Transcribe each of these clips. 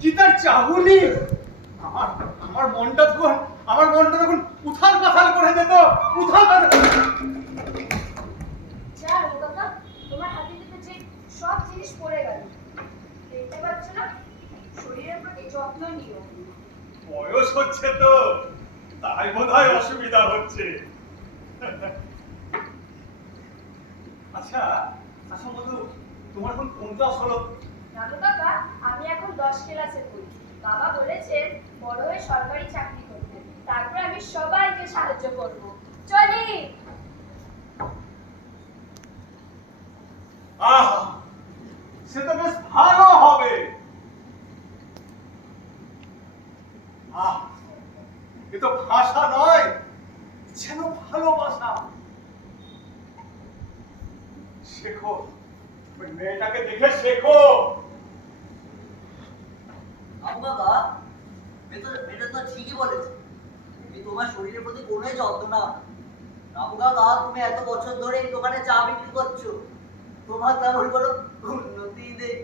কি তার চাহুনি! আমার আমার মনটা তখন উথাল পাথাল করে যেত, উথাল পাথাল। যা রামু কাকা, তোমার হাতে থেকে যে সব জিনিস পড়ে গেল। দেখতে পাচ্ছ না? শরীরের প্রতি যত্ন নিও। বয়স হচ্ছে তো, তাই বোধহয় অসুবিধা হচ্ছে। আচ্ছা আচ্ছা মধু, তোমার এখন কোন ক্লাস হলো? রামু কাকা, আমি এখন 10 ক্লাসে পড়ি। বাবা বলেছেন বড় হয়ে সরকারি চাকরি করতে, তারপর আমি সবাইকে সাহায্য করব। চলি। আহা, সে তো বেশ ভালো হবে। আহ, এ তো ভাষা নয়, যেন ভালোবাসা। শেখো, ওই মেয়েটাকে দেখে শেখো। বাবা, মেয়েটা তো ঠিকই বলেছে। তুমি তোমার শরীরের প্রতি কোনোই যত্ন নাও না। রামু কাকা, তুমি এত বছর ধরে এই দোকানে চা বিক্রি করছো, তোমার তেমন কোনো উন্নতি নেই।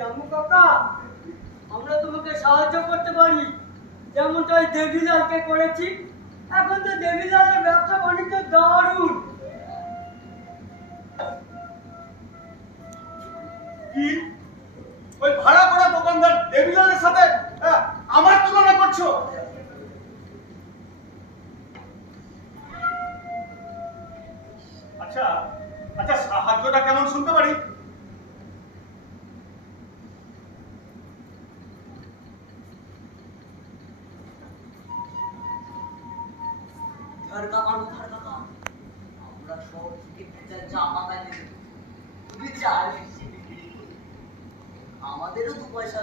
রামু কাকা, আমরা তোমাকে সাহায্য করতে পারি, যেমনটা ওই দেবীলালকে করেছি। এখন তো দেবীলালের ব্যবসা বাণিজ্য দারুণ। কি ওই ভাড়া করা দোকানদার দেবিলালের সাথে আমার তুলনা করছো? আচ্ছা আচ্ছা, সাহায্যটা কেমন শুনতে পারি? ধার কাকা, ধার কাকা, আমরা শহর থেকে ভেজাল চা পাতা এনে দেবো। তুমি চা বেশি বিক্রি করো, আমাদেরও 2 পয়সা